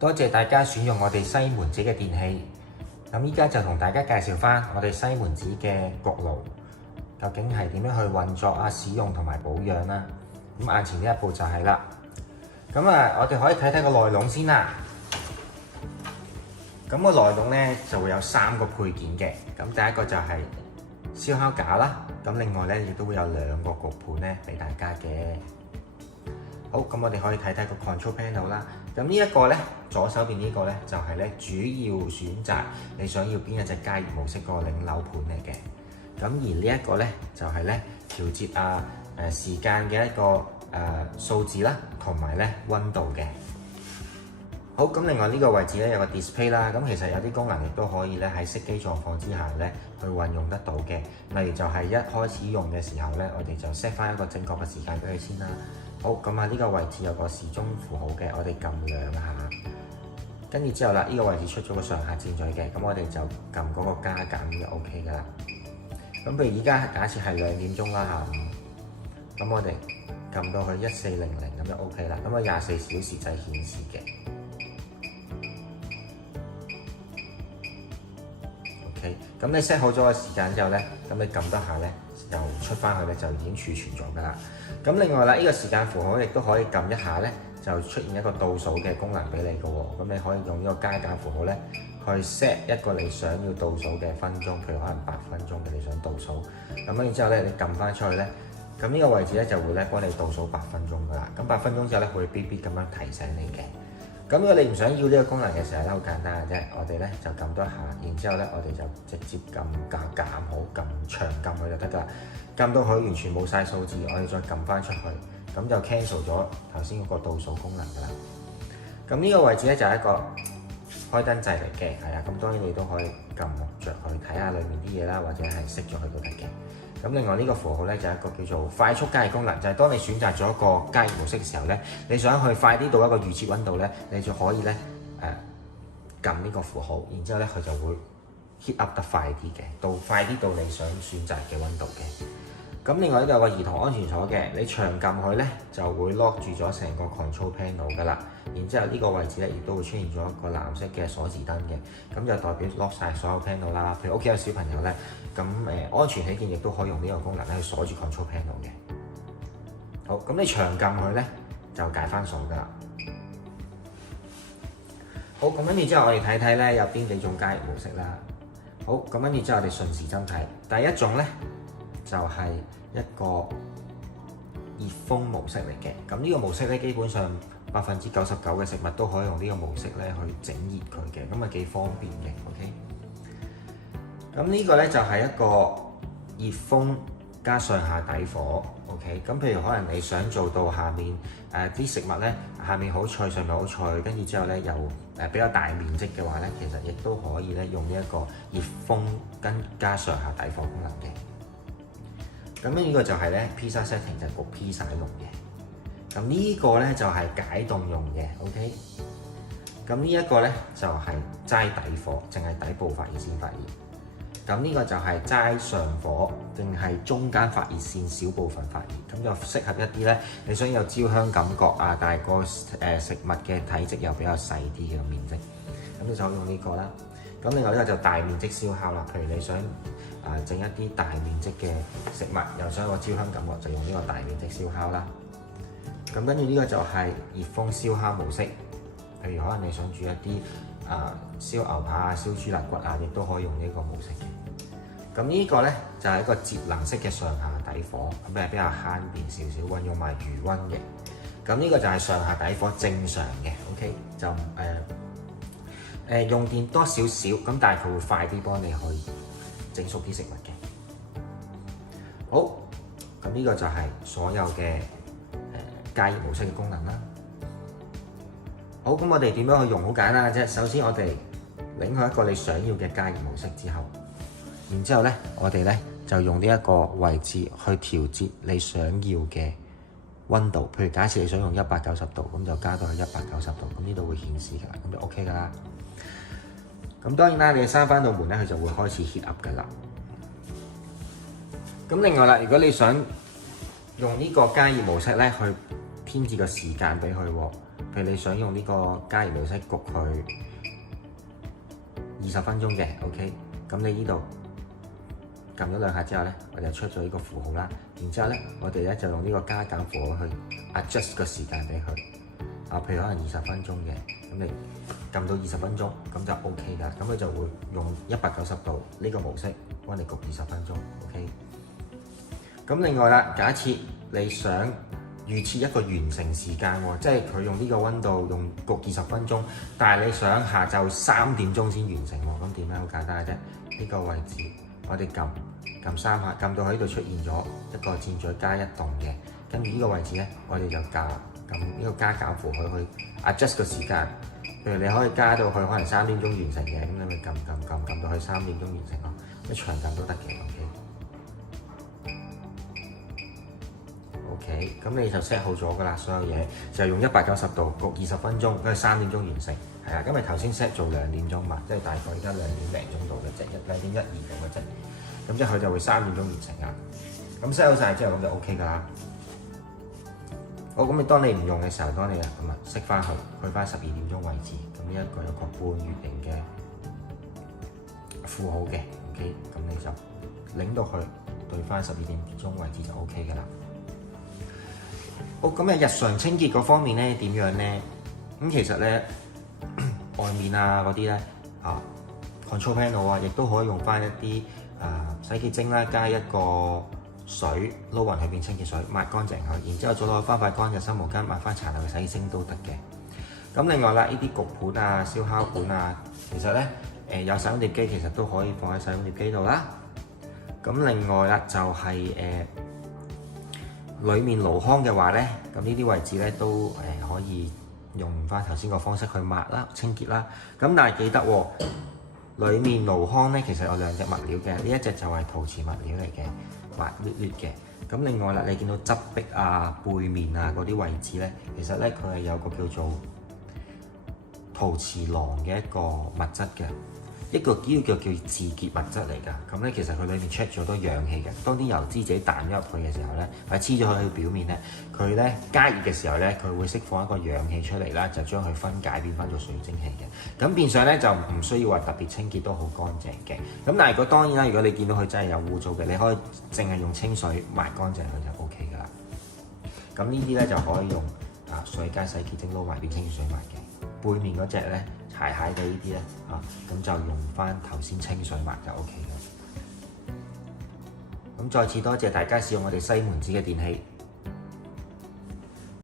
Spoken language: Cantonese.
多謝大家選用我哋西門子嘅電器。咁依家就同大家介紹翻我哋西門子嘅焗爐，究竟係點樣去運作啊、使用同埋保養啦。咁眼前呢一步就係啦。咁我哋可以睇睇個內籠先啦。咁個內籠咧就會有3個配件嘅。咁第一個就係燒烤架啦。咁另外咧亦都會有2個焗盤咧俾大家嘅。好，咁我哋可以睇睇個 control panel 啦。咁呢一個咧，左手邊呢個咧就係咧主要選擇你想要邊一隻加熱模式個擰扭盤嚟嘅。咁而呢一個咧就係咧調節時間嘅一個數字啦，同埋咧溫度嘅。好，咁另外呢個位置咧有個 display 啦。咁其實有啲功能亦都可以咧喺熄機狀況之下咧去運用得到嘅。例如就係一開始用嘅時候咧，我哋就 set 翻一個正確嘅時間俾佢先啦。好，咁呢個位置有個時鐘符號嘅，我哋撳2下，跟住之後啦，呢個位置出咗個上下箭嘴嘅，咁我哋就撳嗰個加減就 OK 噶啦。咁譬如而家假設係2點鐘啦下午，咁我哋撳到去1400咁就 OK 啦。咁24小時就顯示嘅。OK， 咁你 set 好咗個時間之後咧，咁你撳得下咧，又出翻去咧就已經儲存咗噶啦。咁另外啦，呢個時間符號亦都可以撳一下咧，就出現一個倒數嘅功能俾你嘅喎。咁你可以用呢個加減符號咧，去 set 一個你想要倒數嘅分鐘，譬如可能8分鐘嘅你想倒數。咁然之後咧，你撳翻出去咧，咁呢個位置咧就會咧幫你倒數8分鐘噶啦。咁8分鐘之後咧會嗶嗶咁樣提醒你嘅。咁如果你唔想要呢個功能嘅時候咧，好簡單嘅啫，我哋咧就撳多一下，然之後咧我哋就直接撳減好，撳長撳佢就得噶啦。撳到佢完全冇晒數字，我哋再撳翻出去，咁就 cancel 咗頭先嗰個倒數功能噶啦。咁呢個位置咧就係一個開燈掣嚟嘅，係啊。咁當然你都可以撳着去睇下裡面啲嘢啦，或者係熄咗佢都得嘅。咁另外呢個符號咧就係一個叫做快速加熱功能，就係當你選擇咗一個加熱模式嘅時候咧，你想去快啲到一個預設溫度咧，你就可以咧撳呢個符號，然之後咧佢就會 heat up 得快啲嘅，快啲到你想選擇嘅溫度嘅。咁另外呢度有個兒童安全鎖嘅，你長撳佢咧就會 lock 住咗成個 control panel 噶啦。然之後呢個位置咧亦都會出現咗一個藍色嘅鎖匙燈嘅，咁就代表 lock 晒所有 panel 啦。譬如屋企有小朋友咧，咁安全起見亦都可以用呢個功能咧去鎖住 control panel 嘅。好，咁你長撳佢咧就解翻鎖噶啦。好，咁跟住之後我哋睇睇咧有邊幾種加熱模式啦。好，咁跟住之後我哋順時針睇，第一種咧就係一個熱風模式嚟嘅。咁呢個模式咧基本上99%嘅食物都可以用呢個模式咧去整熱佢嘅，咁幾方便嘅。OK， 咁呢個咧就係一個熱風加上下底火。OK， 咁譬如可能你想做到下面啲食物咧下面好脆，上面好脆，跟住之後咧又比較大面積嘅話咧，其實亦都可以咧用呢一個熱風加上下底火功能嘅。咁呢個就係咧 pizza setting 就焗 pizza 用嘅。咁呢個咧就係解凍用嘅。OK， 咁呢一個咧就係齋底火，淨係底部發熱線發熱。咁呢個就係齋上火，定係中間發熱線少部分發熱。咁就適合一啲咧你想有焦香感覺啊，但係個食物嘅體積又比較細啲嘅面積，咁你就用呢個啦。咁另外呢個就大面積燒烤啦，譬如你想整一啲大面積嘅食物，又想有個焦香感覺，就用呢個大面積燒烤啦。咁跟住呢個就係熱風燒烤模式，譬如可能你想煮一啲燒牛扒啊、燒豬肋骨啊，亦都可以用呢個模式嘅。咁呢個咧就係一個節能式嘅上下底火，咁係比較慳電少少，運用埋餘溫嘅。咁呢個就係上下底火正常嘅。OK， 就用電多少少，咁但係佢會快啲幫你去整熟啲食物嘅。好，咁呢個就係所有嘅加熱模式嘅功能啦。好，咁我哋點樣去用？好簡單嘅啫。首先我哋擰去一個你想要嘅加熱模式之後，然之後咧我哋咧就用呢一個位置去調節你想要嘅溫度。譬如假設你想用190度，咁就加到去190度，咁呢度會顯示㗎，咁就 OK 㗎啦。咁當然啦，你閂翻到門咧，佢就會開始 heat up 㗎啦。咁另外啦，如果你想用呢個加熱模式咧，去編製個時間俾佢喎，譬如你想用呢個加熱模式焗佢20分鐘嘅 ，OK， 咁你呢度撳咗2下之後咧，我就出咗呢個符號啦。然之後咧，我哋咧就用呢個加減符號去 adjust 個時間俾佢。譬如可能20分鐘嘅，咁你撳到20分鐘，咁就 OK 㗎。咁佢就會用190度呢個模式幫你焗20分鐘 ，OK。咁另外啦，假設你想預設一個完成時間喎，即係佢用呢個溫度用焗20分鐘，但係你想下晝3點鐘先完成喎，咁點咧？好簡單嘅啫，呢個位置我哋撳3下，撳到喺度出現咗一個箭嘴加1動嘅，跟住呢個位置咧，我哋就撳呢個加減符號去 adjust 個時間。譬如你可以加到去可能3點鐘完成嘅，咁你咪撳到去3點鐘完成咯，一長撳都得嘅。OK， 咁你就 set 好咗㗎啦，所有嘢就用190度焗20分鐘，跟住3點鐘完成。係啊，因為頭先 set 做2點鐘嘛，即係大概而家2點零鐘度嘅啫，2.12度嘅啫。咁即係佢就會3點鐘完成啦。咁 set 好晒之後，咁就 OK 㗎啦。好，咁你當你唔用嘅時候，當你咁啊熄翻去翻12點鐘位置，咁呢一個有個半月形嘅符號嘅 ，OK， 咁你就擰到去對翻12點鐘位置就 OK 㗎啦。好，咁日常清潔嗰方面咧點樣咧？咁其實咧外面啊嗰啲咧control panel 啊，亦都可以用翻一啲洗潔精啦，加一個水撈勻佢變清潔水，抹乾淨佢，然之後再攞翻塊乾嘅濕毛巾抹翻殘留嘅洗潔精都得嘅。咁另外啦，呢啲焗盤啊、燒烤盤啊，其實咧有洗碗碟機，其實都可以放喺洗碗碟機度啦。咁另外啦就係裡面爐腔嘅話咧，咁呢啲位置咧都可以用翻頭先個方式去抹啦、清潔啦。咁但係記得喎，裡面爐腔咧其實有2隻物料嘅，呢一隻就係陶瓷物料嚟嘅，滑捋捋嘅。咁另外啦，你見到側壁啊、背面啊嗰啲位置咧，其實咧佢係有個叫做陶瓷囊嘅一個物質嘅。一個叫自潔物質嚟㗎，咁咧其實佢裏面 check 咗好多氧氣嘅。當啲油脂自己彈咗入去嘅時候咧，或者黐咗喺佢表面咧，佢咧加熱嘅時候咧，佢會釋放一個氧氣出嚟啦，就將佢分解變翻做水蒸氣嘅。咁變相咧就唔需要話特別清潔都好乾淨嘅。咁但係當然啦，如果你見到佢真係有污糟嘅，你可以淨係用清水抹乾淨佢就 OK 㗎啦。咁呢啲咧就可以用水加洗潔精撈埋變清潔水抹嘅。背面嗰隻咧鞋地呢啲咧咁就用翻頭先清水抹就 OK 嘅。咁再次多謝大家使用我哋西門子嘅電器。